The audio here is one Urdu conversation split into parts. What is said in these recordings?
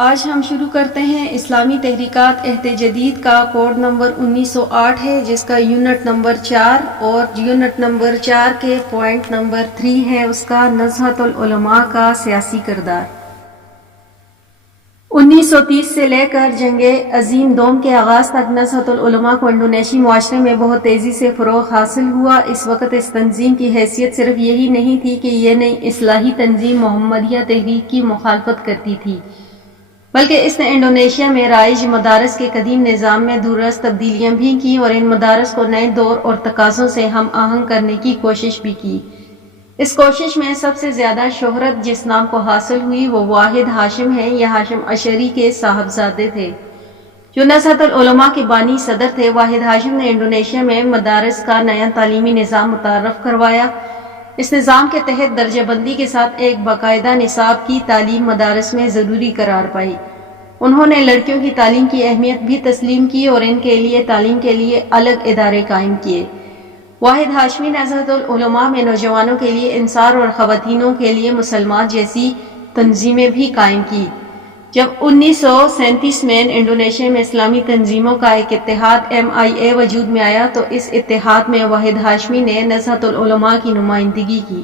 آج ہم شروع کرتے ہیں اسلامی تحریکات عہد جدید کا کوڈ نمبر 1908 ہے، جس کا یونٹ نمبر 4 اور یونٹ نمبر 4 کے پوائنٹ نمبر 3 ہے اس کا نزہت العلماء کا سیاسی کردار۔ 1930 سے لے کر جنگ عظیم دوم کے آغاز تک نزہت العلماء کو انڈونیشی معاشرے میں بہت تیزی سے فروغ حاصل ہوا۔ اس وقت اس تنظیم کی حیثیت صرف یہی نہیں تھی کہ یہ نئی اصلاحی تنظیم محمدیہ تحریک کی مخالفت کرتی تھی، بلکہ اس نے انڈونیشیا میں رائج مدارس کے قدیم نظام میں دوررس تبدیلیاں بھی کی اور ان مدارس کو نئے دور اور تقاضوں سے ہم آہنگ کرنے کی کوشش بھی کی۔ اس کوشش میں سب سے زیادہ شہرت جس نام کو حاصل ہوئی وہ واحد ہاشم ہے۔ یہ ہاشم اشعری کے صاحبزادے تھے جو نزہت العلماء کے بانی صدر تھے۔ واحد ہاشم نے انڈونیشیا میں مدارس کا نیا تعلیمی نظام متعارف کروایا۔ اس نظام کے تحت درجہ بندی کے ساتھ ایک باقاعدہ نصاب کی تعلیم مدارس میں ضروری قرار پائی۔ انہوں نے لڑکیوں کی تعلیم کی اہمیت بھی تسلیم کی اور ان کے لیے تعلیم کے لیے الگ ادارے قائم کیے۔ واحد ہاشمی نزہت العلماء میں نوجوانوں کے لیے انصار اور خواتینوں کے لیے مسلمات جیسی تنظیمیں بھی قائم کی۔ جب 1937 میں انڈونیشیا میں اسلامی تنظیموں کا ایک اتحاد MIA وجود میں آیا تو اس اتحاد میں واحد ہاشمی نے نزہت العلماء کی نمائندگی کی۔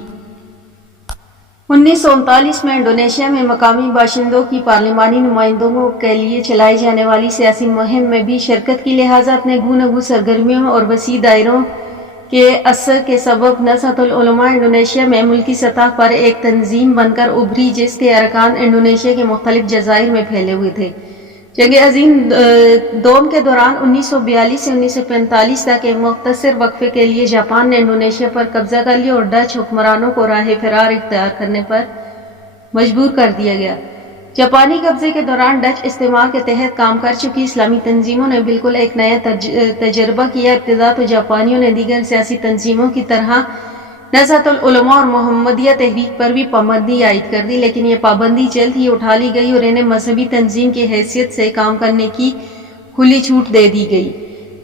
1939 میں انڈونیشیا میں مقامی باشندوں کی پارلیمانی نمائندوں کے لیے چلائی جانے والی سیاسی مہم میں بھی شرکت کی، لہٰذا اپنے گوناگوں سرگرمیوں اور وسیع دائروں کے اثر کے سبب نزہت العلماء انڈونیشیا میں ملکی سطح پر ایک تنظیم بن کر ابھری جس کے ارکان انڈونیشیا کے مختلف جزائر میں پھیلے ہوئے تھے۔ جنگ عظیم دوم کے دوران 1942 سے 1945 تک ایک مختصر وقفے کے لیے جاپان نے انڈونیشیا پر قبضہ کر لیا اور ڈچ حکمرانوں کو راہ فرار اختیار کرنے پر مجبور کر دیا گیا۔ جاپانی قبضے کے دوران ڈچ استعمار کے تحت کام کر چکی اسلامی تنظیموں نے بالکل ایک نیا تجربہ کیا۔ ابتدا تو جاپانیوں نے دیگر سیاسی تنظیموں کی طرح نزہت العلماء اور محمدیہ تحریک پر بھی پابندی عائد کر دی، لیکن یہ پابندی جلد ہی اٹھا لی گئی اور انہیں مذہبی تنظیم کی حیثیت سے کام کرنے کی کھلی چھوٹ دے دی گئی۔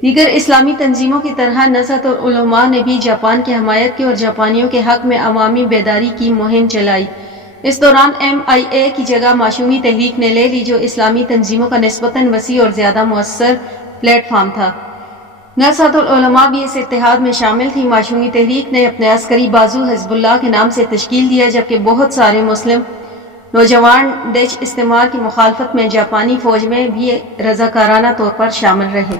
دیگر اسلامی تنظیموں کی طرح نزہت العلماء نے بھی جاپان کی حمایت کی اور جاپانیوں کے حق میں عوامی بیداری کی مہم چلائی۔ اس دوران MIA کی جگہ معشومی تحریک نے لے لی جو اسلامی تنظیموں کا نسبتاً وسیع اور زیادہ مؤثر پلیٹ فارم تھا۔ نزہت العلماء بھی اس اتحاد میں شامل تھی۔ معشومی تحریک نے اپنے عسکری بازو حزب اللہ کے نام سے تشکیل دیا، جبکہ بہت سارے مسلم نوجوان ڈچ استعمار کی مخالفت میں جاپانی فوج میں بھی رضاکارانہ طور پر شامل رہے۔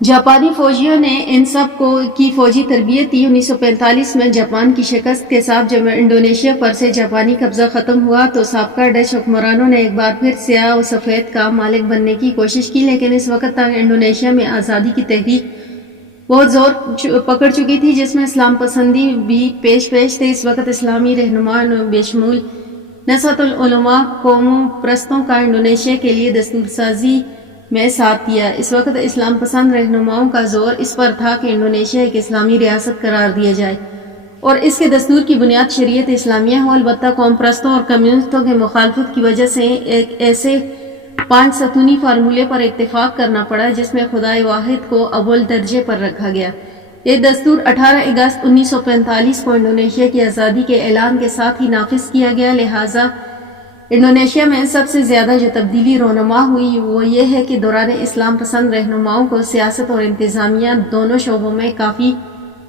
جاپانی فوجیوں نے ان سب کی فوجی تربیت دی۔ 1945 میں جاپان کی شکست کے ساتھ جب انڈونیشیا پر سے جاپانی قبضہ ختم ہوا تو سابقہ ڈچ حکمرانوں نے ایک بار پھر سیاہ و سفید کا مالک بننے کی کوشش کی، لیکن اس وقت تک انڈونیشیا میں آزادی کی تحریک بہت زور پکڑ چکی تھی جس میں اسلام پسندی بھی پیش تھے۔ اس وقت اسلامی رہنماؤں نے بشمول نزہت العلماء قوم پرستوں کا انڈونیشیا کے لیے دستور سازی میں ساتھ دیا۔ اس وقت اسلام پسند رہنماؤں کا زور اس پر تھا کہ انڈونیشیا ایک اسلامی ریاست قرار دیا جائے اور اس کے دستور کی بنیاد شریعت اسلامیہ ہو۔ البتہ قوم پرستوں اور کمیونسٹوں کے مخالفت کی وجہ سے ایک ایسے 5 ستونی فارمولے پر اتفاق کرنا پڑا جس میں خدائے واحد کو اول درجے پر رکھا گیا۔ یہ دستور 18 اگست 1945 کو انڈونیشیا کی آزادی کے اعلان کے ساتھ ہی نافذ کیا گیا۔ لہٰذا انڈونیشیا میں سب سے زیادہ جو تبدیلی رونما ہوئی وہ یہ ہے کہ دوران اسلام پسند رہنماؤں کو سیاست اور انتظامیہ دونوں شعبوں میں کافی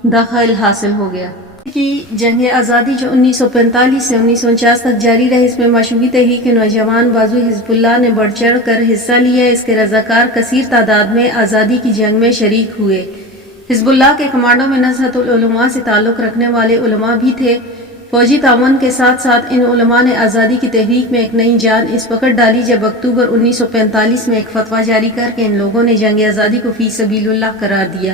دخل حاصل ہو گیا۔ کی جنگ آزادی جو 1945 سے 1949 تک جاری رہی، اس میں معشومی تحریک کے نوجوان بازو حزب اللہ نے بڑھ چڑھ کر حصہ لیا۔ اس کے رضاکار کثیر تعداد میں آزادی کی جنگ میں شریک ہوئے۔ حزب اللہ کے کمانڈوں میں نزہت العلماء سے تعلق رکھنے والے علماء بھی تھے۔ فوجی تعاون کے ساتھ ساتھ ان علماء نے آزادی کی تحریک میں ایک نئی جان اس وقت ڈالی جب اکتوبر 1945 میں ایک فتویٰ جاری کر کے ان لوگوں نے جنگ آزادی کو فی سبیل اللہ قرار دیا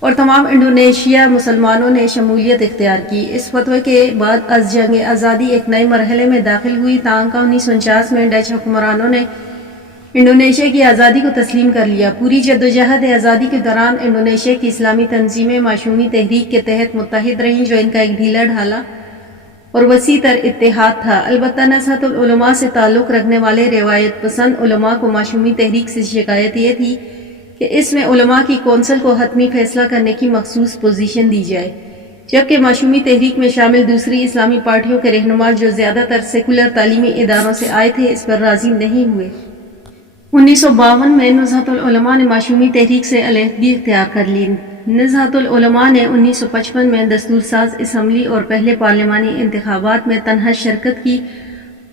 اور تمام انڈونیشیا مسلمانوں نے شمولیت اختیار کی۔ اس فتوے کے بعد از جنگ آزادی ایک نئے مرحلے میں داخل ہوئی۔ تاہم 1949 میں ڈچ حکمرانوں نے انڈونیشیا کی آزادی کو تسلیم کر لیا۔ پوری جدوجہد آزادی کے دوران انڈونیشیا کی اسلامی تنظیمیں معشومی تحریک کے تحت متحد رہیں جو ان کا ایک ڈھیلا ڈھالا اور وسیع تر اتحاد تھا۔ البتہ نزہت العلماء سے تعلق رکھنے والے روایت پسند علماء کو معشومی تحریک سے شکایت یہ تھی کہ اس میں علماء کی کونسل کو حتمی فیصلہ کرنے کی مخصوص پوزیشن دی جائے۔ جبکہ معشومی تحریک میں شامل دوسری اسلامی پارٹیوں کے رہنما جو زیادہ تر سیکولر تعلیمی اداروں سے آئے تھے اس پر راضی نہیں ہوئے۔ 1952 میں نزہت العلماء نے معشومی تحریک سے علیحدگی اختیار کر لی۔ نزہت العلماء نے 1955 میں دستور ساز اسمبلی اور پہلے پارلیمانی انتخابات میں تنہا شرکت کی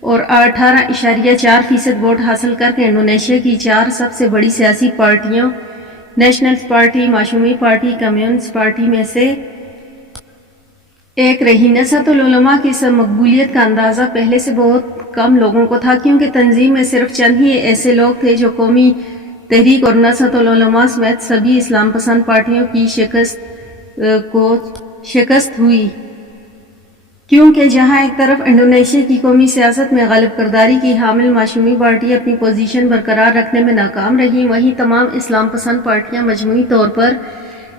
اور 18.4% ووٹ حاصل کر کے انڈونیشیا کی 4 سب سے بڑی سیاسی پارٹیوں نیشنلز پارٹی، معشومی پارٹی، کمیونسٹ پارٹی میں سے ایک رہی۔ نزہت العلماء کی اس مقبولیت کا اندازہ پہلے سے بہت کم لوگوں کو تھا کیونکہ تنظیم میں صرف چند ہی ایسے لوگ تھے جو قومی تحریک اور نزہت العلماء سمیت سبھی اسلام پسند پارٹیوں کی شکست ہوئی، کیونکہ جہاں ایک طرف انڈونیشیا کی قومی سیاست میں غالب کرداری کی حامل معشومی پارٹی اپنی پوزیشن برقرار رکھنے میں ناکام رہی، وہیں تمام اسلام پسند پارٹیاں مجموعی طور پر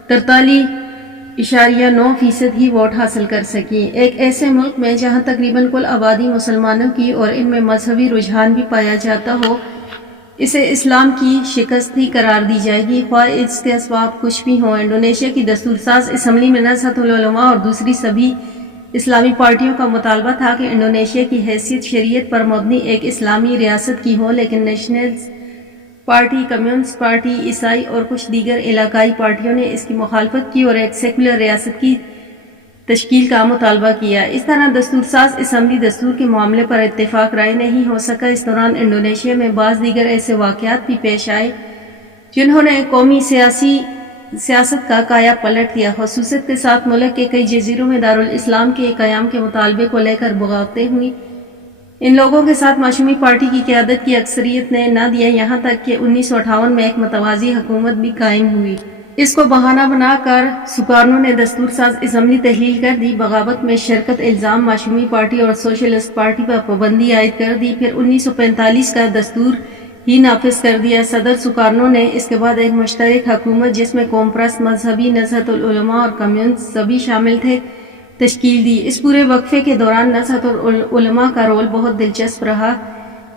43.9% ہی ووٹ حاصل کر سکیں۔ ایک ایسے ملک میں جہاں تقریباً کل آبادی مسلمانوں کی اور ان میں مذہبی رجحان بھی پایا جاتا ہو، اسے اسلام کی شکست ہی قرار دی جائے گی، خواہ اس کے اسباب کچھ بھی ہوں۔ انڈونیشیا کی دستور ساز اسمبلی میں نزہت العلماء اور دوسری سبھی اسلامی پارٹیوں کا مطالبہ تھا کہ انڈونیشیا کی حیثیت شریعت پر مبنی ایک اسلامی ریاست کی ہو، لیکن نیشنلز پارٹی، کمیونسٹ پارٹی، عیسائی اور کچھ دیگر علاقائی پارٹیوں نے اس کی مخالفت کی اور ایک سیکولر ریاست کی تشکیل کا مطالبہ کیا۔ اس طرح دستور ساز اسمبلی دستور کے معاملے پر اتفاق رائے نہیں ہو سکا۔ اس دوران انڈونیشیا میں بعض دیگر ایسے واقعات بھی پیش آئے جنہوں نے قومی سیاست کا کایا پلٹ دیا۔ خصوصیت کے ساتھ ملک کے کئی جزیروں میں دارالاسلام کے قیام کے مطالبے کو لے کر بغاوتیں ہوئیں۔ ان لوگوں کے ساتھ معشومی پارٹی کی قیادت کی اکثریت نے نہ دیا، یہاں تک کہ 1958 میں ایک متوازی حکومت بھی قائم ہوئی۔ اس کو بہانہ بنا کر سکارنو نے دستور ساز اسمبلی تحلیل کر دی، بغاوت میں شرکت الزام معشومی پارٹی اور سوشلسٹ پارٹی پر پابندی عائد کر دی، پھر 1945 کا دستور ہی نافذ کر دیا۔ صدر سکارنو نے اس کے بعد ایک مشترک حکومت جس میں قوم پرست مذہبی نزہت العلماء اور کمیونسٹ سبھی شامل تھے تشکیل دی۔ اس پورے وقفے کے دوران نزہت العلماء کا رول بہت دلچسپ رہا۔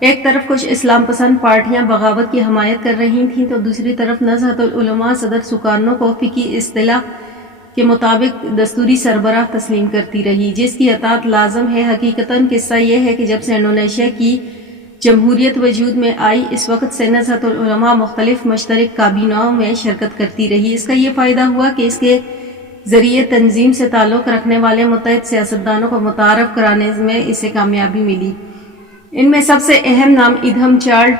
ایک طرف کچھ اسلام پسند پارٹیاں بغاوت کی حمایت کر رہی تھیں تو دوسری طرف نزہت العلماء صدر سکارنو کو فقہی اصطلاح کے مطابق دستوری سربراہ تسلیم کرتی رہی، جس کی اطاعت لازم ہے۔ حقیقتاً قصہ یہ ہے کہ جب سے انڈونیشیا کی جمہوریت وجود میں آئی، اس وقت سے نزہت العلماء مختلف مشترک کابینوں میں شرکت کرتی رہی۔ اس کا یہ فائدہ ہوا کہ اس کے ذریعے تنظیم سے تعلق رکھنے والے متعدد سیاستدانوں کو متعارف کرانے میں اسے کامیابی ملی۔ ان میں سب سے اہم نام ادھم چاڈ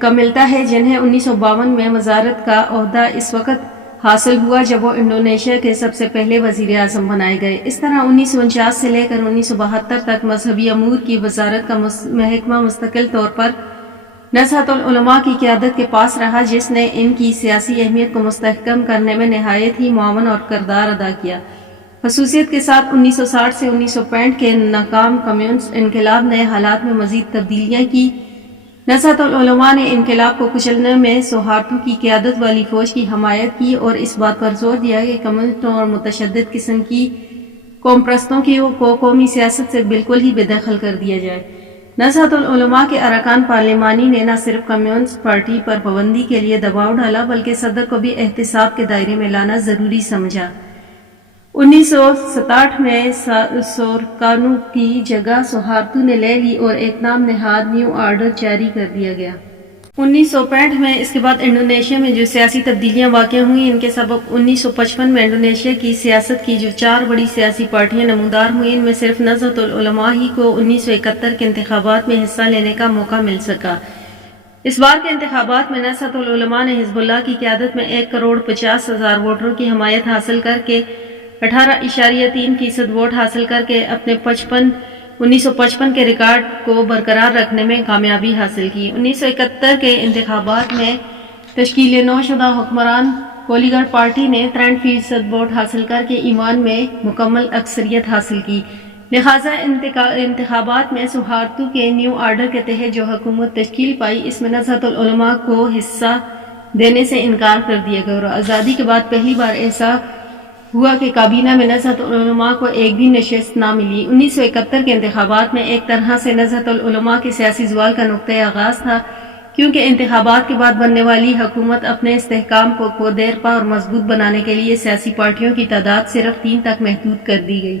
کا ملتا ہے، جنہیں 1952 میں وزارت کا عہدہ اس وقت حاصل ہوا جب وہ انڈونیشیا کے سب سے پہلے وزیر اعظم بنائے گئے۔ اس طرح 1949 سے لے کر 1972 تک مذہبی امور کی وزارت کا محکمہ مستقل طور پر نزہت العلماء کی قیادت کے پاس رہا، جس نے ان کی سیاسی اہمیت کو مستحکم کرنے میں نہایت ہی معاون اور کردار ادا کیا۔ خصوصیت کے ساتھ 1960 سے 1965 کے ناکام کمیونسٹ انقلاب نے حالات میں مزید تبدیلیاں کی۔ نزہت العلماء نے انقلاب کو کچلنے میں سوہارتو کی قیادت والی فوج کی حمایت کی اور اس بات پر زور دیا کہ کمیونسٹوں اور متشدد قسم کی قوم پرستوں کو قومی سیاست سے بالکل ہی بے دخل کر دیا جائے۔ نزہت العلماء کے ارکان پارلیمانی نے نہ صرف کمیونسٹ پارٹی پر پابندی کے لیے دباؤ ڈالا بلکہ صدر کو بھی احتساب کے دائرے میں لانا ضروری سمجھا۔ 1967 میں سورکانو کی جگہ سوہارتو نے لے لی اور ایک نام نہاد نیو آرڈر جاری کر دیا گیا۔ 1965 میں اس کے بعد انڈونیشیا میں جو سیاسی تبدیلیاں واقع ہوئیں، ان کے سبب 1955 میں انڈونیشیا کی سیاست کی جو 4 بڑی سیاسی پارٹیاں نمودار ہوئیں، ان میں صرف نزہت العلماء ہی کو 1971 کے انتخابات میں حصہ لینے کا موقع مل سکا۔ اس بار کے انتخابات میں نزہت العلماء نے حزب اللہ کی قیادت میں 1,50,00,000 ووٹروں کی حمایت حاصل کر کے 18.3% ووٹ حاصل کر کے اپنے 1955 کے ریکارڈ کو برقرار رکھنے میں کامیابی حاصل کی۔ 1971 کے انتخابات میں تشکیل نو شدہ حکمران کولیگڑ پارٹی نے 63% ووٹ حاصل کر کے ایوان میں مکمل اکثریت حاصل کی، لہٰذا انتخابات میں سوہارتو کے نیو آرڈر کے تحت جو حکومت تشکیل پائی، اس میں نزہت العلماء کو حصہ دینے سے انکار کر دیا گیا اور آزادی کے بعد پہلی بار ایسا ہوا کہ کابینہ میں نزہت العلماء کو ایک بھی نشست نہ ملی۔ 1971 کے انتخابات میں ایک طرح سے نزہت العلماء کے سیاسی زوال کا نقطۂ آغاز تھا۔ کیونکہ انتخابات کے بعد بننے والی حکومت اپنے استحکام کو دیرپا اور مضبوط بنانے کے لیے سیاسی پارٹیوں کی تعداد صرف 3 تک محدود کر دی گئی۔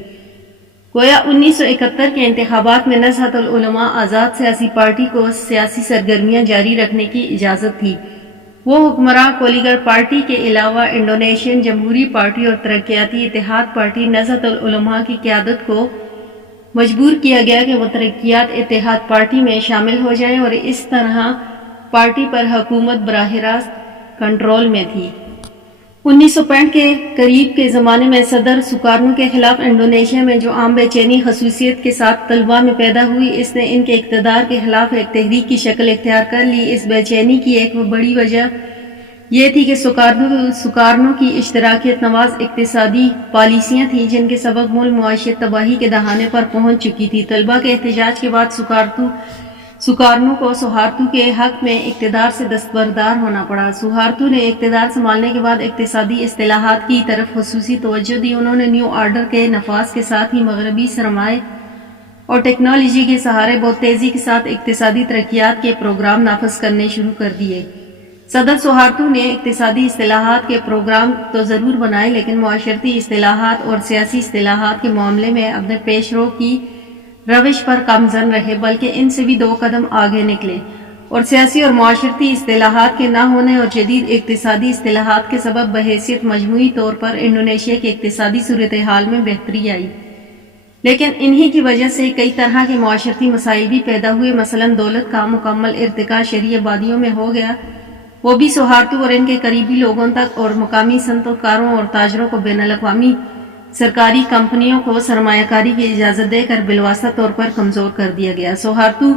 گویا 1971 کے انتخابات میں نزہت العلماء آزاد سیاسی پارٹی کو سیاسی سرگرمیاں جاری رکھنے کی اجازت تھی۔ وہ حکمراں کولیگر پارٹی کے علاوہ انڈونیشین جمہوری پارٹی اور ترقیاتی اتحاد پارٹی نزہت العلماء کی قیادت کو مجبور کیا گیا کہ وہ ترقیات اتحاد پارٹی میں شامل ہو جائیں اور اس طرح پارٹی پر حکومت براہ راست کنٹرول میں تھی۔ 1965 کے قریب کے زمانے میں صدر سکارنو کے خلاف انڈونیشیا میں جو عام بے چینی خصوصیت کے ساتھ طلباء میں پیدا ہوئی، اس نے ان کے اقتدار کے خلاف ایک تحریک کی شکل اختیار کر لی۔ اس بے چینی کی ایک بڑی وجہ یہ تھی کہ سکارنو کی اشتراکیت نواز اقتصادی پالیسیاں تھیں جن کے سبب ملک معاشیت تباہی کے دہانے پر پہنچ چکی تھی۔ طلباء کے احتجاج کے بعد سکارنو کو سوہارتو کے حق میں اقتدار سے دستبردار ہونا پڑا۔ سوہارتو نے اقتدار سنبھالنے کے بعد اقتصادی اصلاحات کی طرف خصوصی توجہ دی۔ انہوں نے نیو آرڈر کے نفاذ کے ساتھ ہی مغربی سرمائے اور ٹیکنالوجی کے سہارے بہت تیزی کے ساتھ اقتصادی ترقیات کے پروگرام نافذ کرنے شروع کر دیے۔ صدر سوہارتو نے اقتصادی اصلاحات کے پروگرام تو ضرور بنائے، لیکن معاشرتی اصلاحات اور سیاسی اصلاحات کے معاملے میں اپنے پیش رو کی روش پر گامزن رہے، بلکہ ان سے بھی 2 قدم آگے نکلے، اور سیاسی اور معاشرتی اصلاحات کے نہ ہونے اور جدید اقتصادی اصلاحات کے سبب بحیثیت مجموعی طور پر انڈونیشیا کی اقتصادی صورتحال میں بہتری آئی۔ لیکن انہی کی وجہ سے کئی طرح کے معاشرتی مسائل بھی پیدا ہوئے، مثلا دولت کا مکمل ارتقاء شہری آبادیوں میں ہو گیا، وہ بھی سوہارتو اور ان کے قریبی لوگوں تک، اور مقامی صنعت کاروں اور تاجروں کو بین الاقوامی سرکاری کمپنیوں کو سرمایہ کاری کی اجازت دے کر بالواسطہ طور پر کمزور کر دیا گیا۔ سوہارتو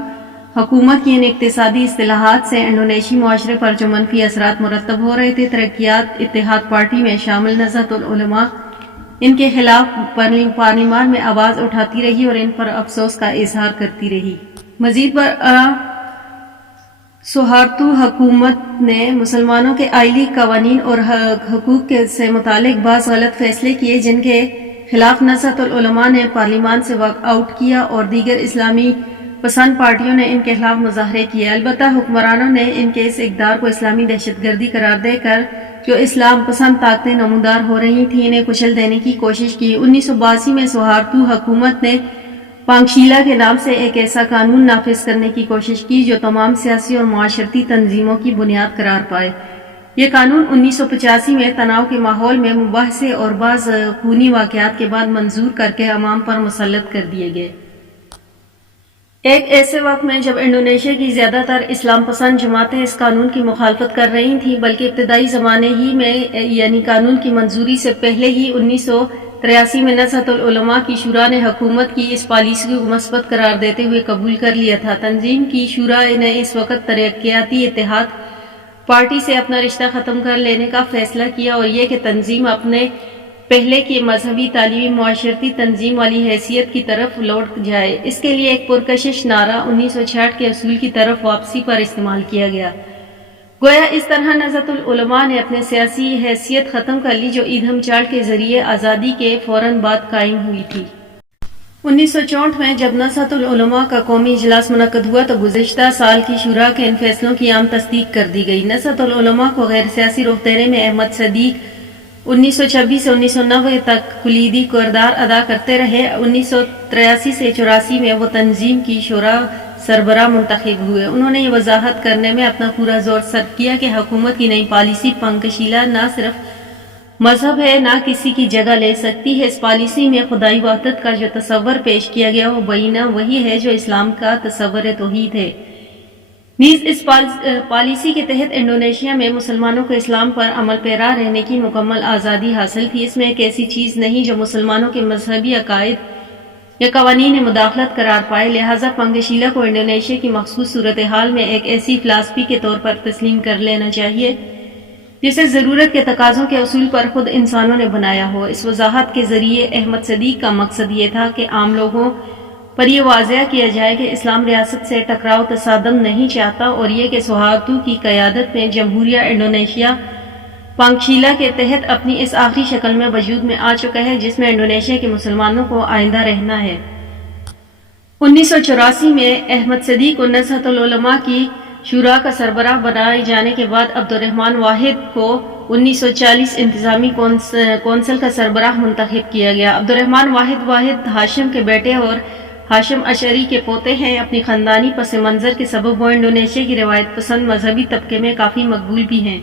حکومت کی ان اقتصادی اصلاحات سے انڈونیشی معاشرے پر جو منفی اثرات مرتب ہو رہے تھے، ترقیات اتحاد پارٹی میں شامل نزہت العلماء ان کے خلاف پارلیمان میں آواز اٹھاتی رہی اور ان پر افسوس کا اظہار کرتی رہی۔ مزید برآں سوہارتو حکومت نے مسلمانوں کے آئلی قوانین اور حقوق سے متعلق بعض غلط فیصلے کیے جن کے خلاف نزہت العلماء نے پارلیمان سے واک آؤٹ کیا، اور دیگر اسلامی پسند پارٹیوں نے ان کے خلاف مظاہرے کیے۔ البتہ حکمرانوں نے ان کے اس اقدار کو اسلامی دہشت گردی قرار دے کر جو اسلام پسند طاقتیں نمودار ہو رہی تھیں انہیں کچل دینے کی کوشش کی۔ 1982 میں سوہارتو حکومت نے پانکشیلا کے نام سے ایک ایسا قانون نافذ کرنے کی کوشش کی جو تمام سیاسی اور معاشرتی تنظیموں کی بنیاد قرار پائے۔ یہ قانون 1985 میں تناؤ کے ماحول میں مباحثے اور بعض خونی واقعات کے بعد منظور کر کے عوام پر مسلط کر دیے گئے۔ ایک ایسے وقت میں جب انڈونیشیا کی زیادہ تر اسلام پسند جماعتیں اس قانون کی مخالفت کر رہی تھیں، بلکہ ابتدائی زمانے ہی میں یعنی قانون کی منظوری سے پہلے ہی 1983 میں نزہت العلماء کی شورا نے حکومت کی اس پالیسی کو مثبت قرار دیتے ہوئے قبول کر لیا تھا۔ تنظیم کی شورا نے اس وقت ترقیاتی اتحاد پارٹی سے اپنا رشتہ ختم کر لینے کا فیصلہ کیا، اور یہ کہ تنظیم اپنے پہلے کی مذہبی تعلیمی معاشرتی تنظیم والی حیثیت کی طرف لوٹ جائے۔ اس کے لیے ایک پرکشش نعرہ 1966 کے اصول کی طرف واپسی پر استعمال کیا گیا۔ گویا اس طرح نزہت العلماء نے اپنے سیاسی حیثیت ختم کر لی جو ایدھم چال کے ذریعے آزادی کے فوراً بعد قائم ہوئی تھی۔ 1964 میں جب نزہت العلماء کا قومی اجلاس منعقد ہوا تو گزشتہ سال کی شورا کے ان فیصلوں کی عام تصدیق کر دی گئی۔ نزہت العلماء کو غیر سیاسی رخ دینے میں احمد صدیق 1926 سے 1990 تک کلیدی کردار ادا کرتے رہے۔ 1983 سے 84 میں وہ تنظیم کی شورا سربراہ منتخب ہوئے۔ انہوں نے یہ وضاحت کرنے میں اپنا پورا زور صرف کیا کہ حکومت کی نئی پالیسی پنکشیلا نہ صرف مذہب ہے نہ کسی کی جگہ لے سکتی ہے۔ اس پالیسی میں خدائی وحدت کا جو تصور پیش کیا گیا وہ بینہ وہی ہے جو اسلام کا تصور توحید ہے۔ نیز اس پالیسی کے تحت انڈونیشیا میں مسلمانوں کو اسلام پر عمل پیرا رہنے کی مکمل آزادی حاصل تھی۔ اس میں ایک ایسی چیز نہیں جو مسلمانوں کے مذہبی عقائد یا قوانین میں مداخلت قرار پائے، لہٰذا پنکشیلا کو انڈونیشیا کی مخصوص صورتحال میں ایک ایسی فلسفی کے طور پر تسلیم کر لینا چاہیے جسے ضرورت کے تقاضوں کے اصول پر خود انسانوں نے بنایا ہو۔ اس وضاحت کے ذریعے احمد صدیق کا مقصد یہ تھا کہ عام لوگوں پر یہ واضح کیا جائے کہ اسلام ریاست سے ٹکراؤ تصادم نہیں چاہتا، اور یہ کہ سوہارتو کی قیادت میں جمہوریہ انڈونیشیا پنکشیلا کے تحت اپنی اس آخری شکل میں وجود میں آ چکا ہے جس میں انڈونیشیا کے مسلمانوں کو آئندہ رہنا ہے۔ 1984 میں احمد صدیق کو نزہت العلماء کی شورا کا سربراہ بنائے جانے کے بعد عبدالرحمن واحد کو 1940 انتظامی کونسل کا سربراہ منتخب کیا گیا۔ عبدالرحمن واحد ہاشم کے بیٹے اور ہاشم اشعری کے پوتے ہیں۔ اپنی خاندانی پس منظر کے سبب وہ انڈونیشیا کی روایت پسند مذہبی طبقے میں کافی مقبول بھی ہیں۔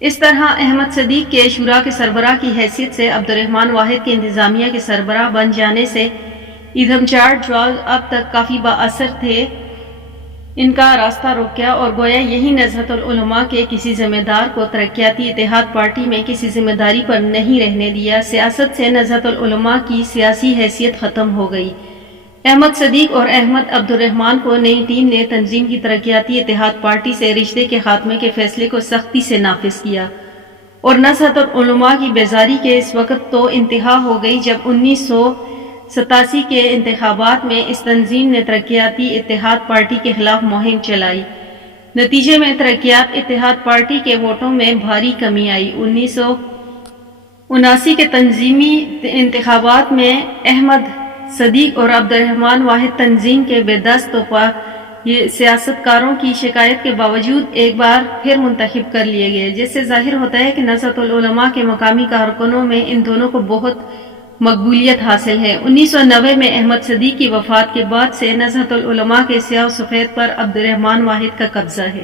اس طرح احمد صدیق کے شورا کے سربراہ کی حیثیت سے عبدالرحمن واحد کے انتظامیہ کے سربراہ بن جانے سے ادھم چاٹ جو اب تک کافی بااثر تھے ان کا راستہ رک گیا اور گویا یہی نہضت العلماء کے کسی ذمہ دار کو ترقیاتی اتحاد پارٹی میں کسی ذمہ داری پر نہیں رہنے دیا۔ سیاست سے نہضت العلماء کی سیاسی حیثیت ختم ہو گئی۔ احمد صدیق اور احمد عبدالرحمن کو نئی ٹیم نے تنظیم کی ترقیاتی اتحاد پارٹی سے رشتے کے خاتمے کے فیصلے کو سختی سے نافذ کیا اور نہضت العلماء کی بیزاری کے اس وقت تو انتہا ہو گئی جب 1987 کے انتخابات میں اس تنظیم نے ترقیاتی اتحاد پارٹی کے خلاف مہم چلائی۔ نتیجے میں ترقیاتی اتحاد پارٹی کے ووٹوں میں بھاری کمی آئی۔ 1979 کے تنظیمی انتخابات میں احمد صدیق اور عبدالرحمن واحد تنظیم کے بے دست سیاستکاروں کی شکایت کے باوجود ایک بار پھر منتخب کر لیے گئے، جس سے ظاہر ہوتا ہے کہ نہضت العلماء کے مقامی کارکنوں میں ان دونوں کو بہت مقبولیت حاصل ہے۔ 1990 میں احمد صدیق کی وفات کے بعد سے نہضت العلماء کے سیاہ و سفید پر عبدالرحمن واحد کا قبضہ ہے۔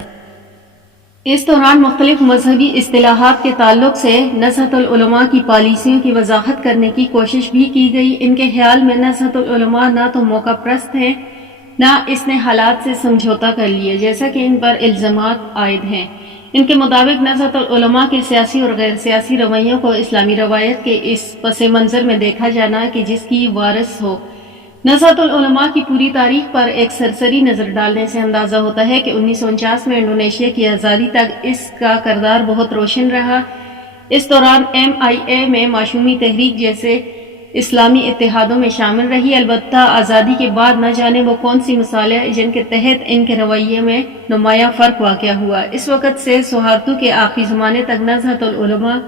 اس دوران مختلف مذہبی اصطلاحات کے تعلق سے نہضت العلماء کی پالیسیوں کی وضاحت کرنے کی کوشش بھی کی گئی۔ ان کے خیال میں نہضت العلماء نہ تو موقع پرست ہے نہ اس نے حالات سے سمجھوتا کر لیا جیسا کہ ان پر الزامات عائد ہیں۔ ان کے مطابق نہضت العلماء کے سیاسی اور غیر سیاسی رویوں کو اسلامی روایت کے اس پس منظر میں دیکھا جانا کہ جس کی وارث ہو۔ نہضت العلماء کی پوری تاریخ پر ایک سرسری نظر ڈالنے سے اندازہ ہوتا ہے کہ 1949 میں انڈونیشیا کی آزادی تک اس کا کردار بہت روشن رہا۔ اس دوران MIA میں معشومی تحریک جیسے اسلامی اتحادوں میں شامل رہی، البتہ آزادی کے بعد نہ جانے وہ کون سی مسائل جن کے تحت ان کے رویے میں نمایاں فرق واقع ہوا۔ اس وقت سے سہارتو کے آخری زمانے تک نہضت العلماء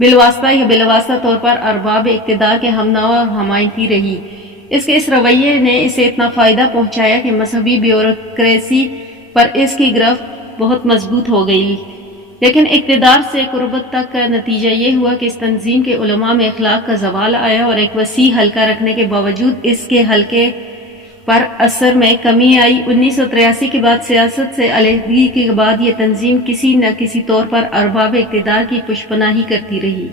بالواسطہ یا بلاواسطہ طور پر ارباب اقتدار کے ہم نوا اور حمایتی رہی۔ اس رویے نے اسے اتنا فائدہ پہنچایا کہ مذہبی بیوروکریسی پر اس کی گرفت بہت مضبوط ہو گئی، لیکن اقتدار سے قربت تک کا نتیجہ یہ ہوا کہ اس تنظیم کے علماء میں اخلاق کا زوال آیا اور ایک وسیع حلقہ رکھنے کے باوجود اس کے حلقے پر اثر میں کمی آئی۔ 1983 کے بعد سیاست سے علیحدگی کے بعد یہ تنظیم کسی نہ کسی طور پر ارباب اقتدار کی پشپناہی کرتی رہی۔